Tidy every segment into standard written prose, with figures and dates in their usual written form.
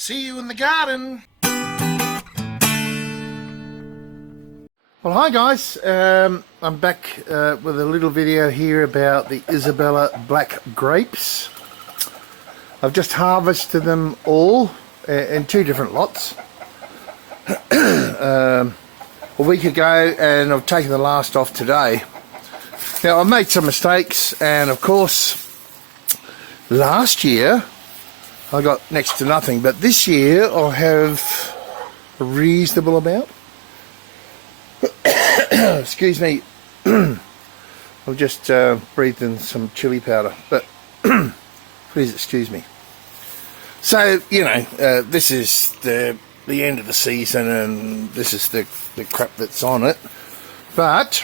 See you in the garden. Well, hi guys, I'm back with a little video here about the Isabella black grapes. I've just harvested them all in two different lots a week ago, and I've taken the last off today. Now, I've made some mistakes, and of course last year I got next to nothing, but this year I'll have a reasonable amount. Excuse me. I've just breathed in some chili powder, but please excuse me. So, you know, this is the end of the season, and this is the crap that's on it. But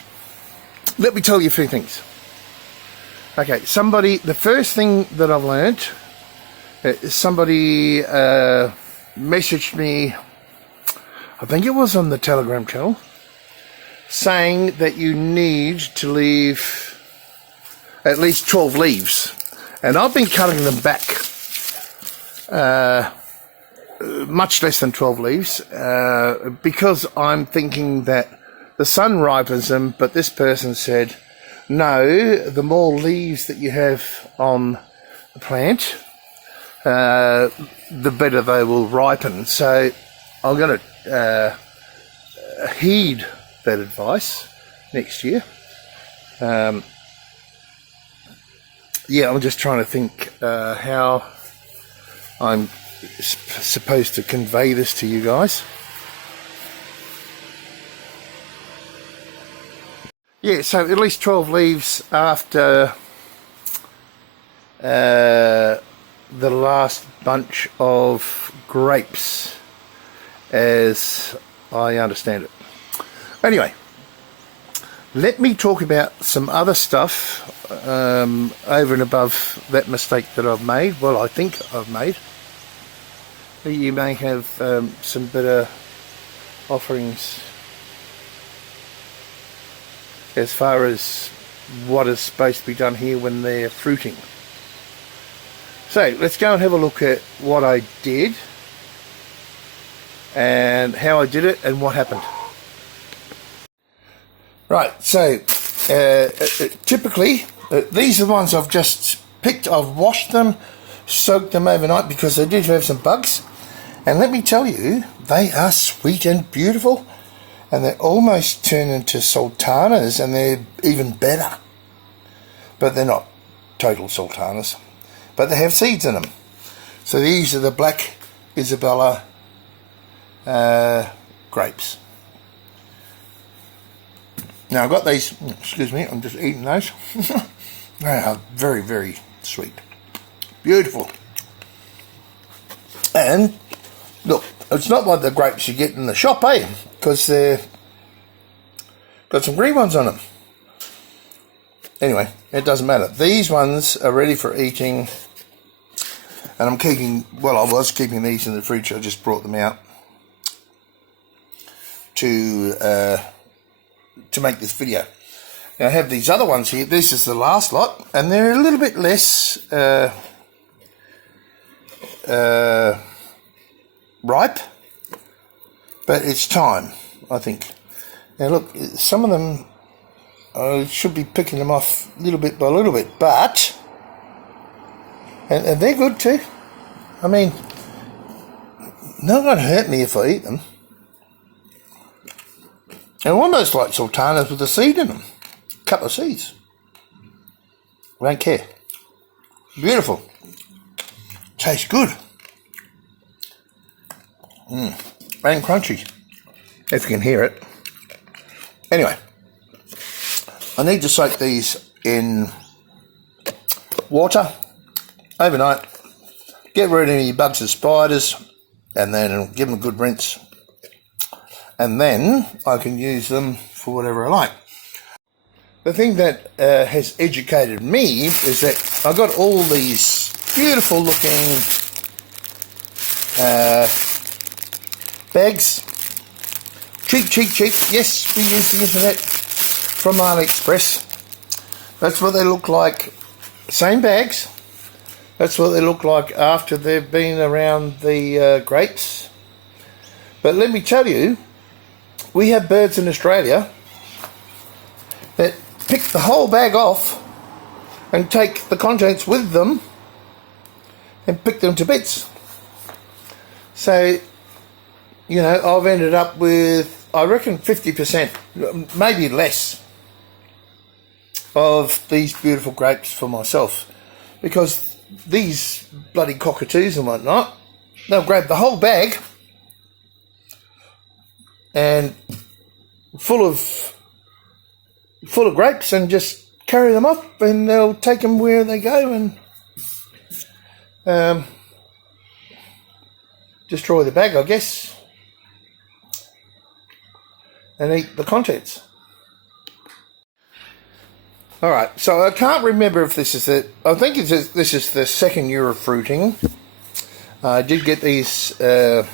let me tell you a few things. Okay, the first thing that I've learned, somebody messaged me, I think it was on the Telegram channel, saying that you need to leave at least 12 leaves, and I've been cutting them back much less than 12 leaves because I'm thinking that the sun ripens them, but this person said no, the more leaves that you have on the plant, the better they will ripen. So I'm going to heed that advice next year. Yeah, I'm just trying to think how I'm supposed to convey this to you guys. Yeah, so at least 12 leaves after the last bunch of grapes, as I understand it. Anyway, let me talk about some other stuff over and above that mistake that I've made. Well, I think I've made. You may have some better offerings as far as what is supposed to be done here when they're fruiting. So let's go and have a look at what I did and how I did it and what happened. Right, so typically these are the ones I've just picked. I've washed them, soaked them overnight because they did have some bugs, and let me tell you, they are sweet and beautiful, and they almost turn into sultanas, and they're even better, but they're not total sultanas, but they have seeds in them. So these are the black Isabella grapes. Now I've got these, excuse me, I'm just eating those. They are very, very sweet. Beautiful. And look, it's not like the grapes you get in the shop, eh? Because they've got some green ones on them. Anyway, it doesn't matter. These ones are ready for eating, and I'm keeping, well, I was keeping these in the fridge. I just brought them out to make this video. Now I have these other ones here. This is the last lot, and they're a little bit less ripe, but it's time, I think. Now look, some of them I should be picking them off little bit by little bit, but and they're good too. I mean, not going to hurt me if I eat them. They're almost like sultanas with a seed in them. A couple of seeds. I don't care. Beautiful. Tastes good. And crunchy, if you can hear it. Anyway, I need to soak these in water overnight. Get rid of any bugs and spiders, and then give them a good rinse. And then I can use them for whatever I like. The thing that has educated me is that I got all these beautiful looking bags. Cheap. Yes, we use the internet from AliExpress. That's what they look like. Same bags, That's what they look like after they've been around the grapes. But let me tell you, we have birds in Australia that pick the whole bag off and take the contents with them and pick them to bits. So, you know, I've ended up with, I reckon, 50%, maybe less, of these beautiful grapes for myself. Because these bloody cockatoos and whatnot, they'll grab the whole bag and full of grapes and just carry them off, and they'll take them where they go and destroy the bag, I guess, and eat the contents. Alright, so I can't remember if this is it. I think this is the second year of fruiting. I did get these, well,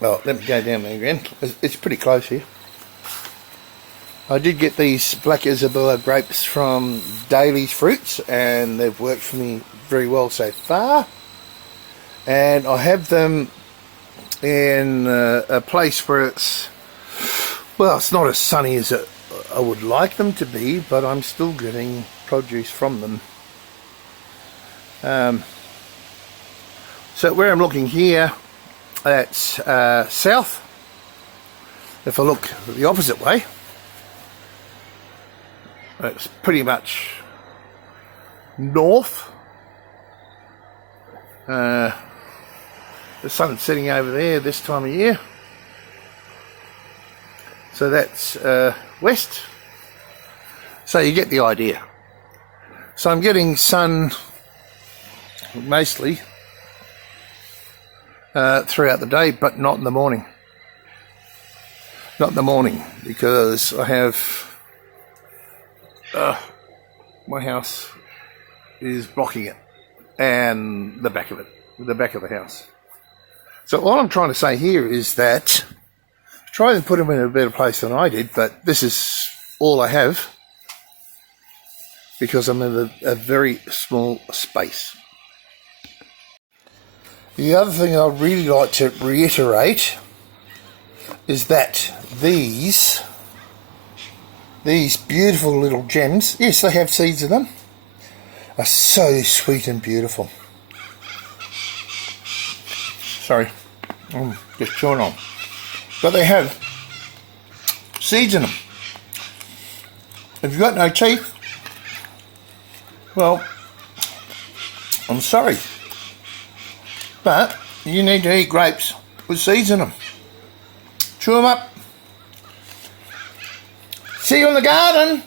let me go down there again. It's pretty close here. I did get these black Isabella grapes from Daly's Fruits, and they've worked for me very well so far. And I have them in a place where it's, well, it's not as sunny as I would like them to be, but I'm still getting produce from them. So where I'm looking here, that's south. If I look the opposite way, it's pretty much north. The sun's setting over there this time of year, so that's west. So you get the idea. So I'm getting sun mostly throughout the day, but not in the morning. Not in the morning, because I have my house is blocking it, and the back of it, the back of the house. So all I'm trying to say here is that try and put them in a better place than I did, but this is all I have because I'm in a very small space. The other thing I'd really like to reiterate is that these beautiful little gems, yes, they have seeds in them, are so sweet and beautiful. Sorry, I'm just chewing on. But they have seeds in them. If you've got no teeth, well, I'm sorry, but you need to eat grapes with seeds in them. Chew them up. See you in the garden.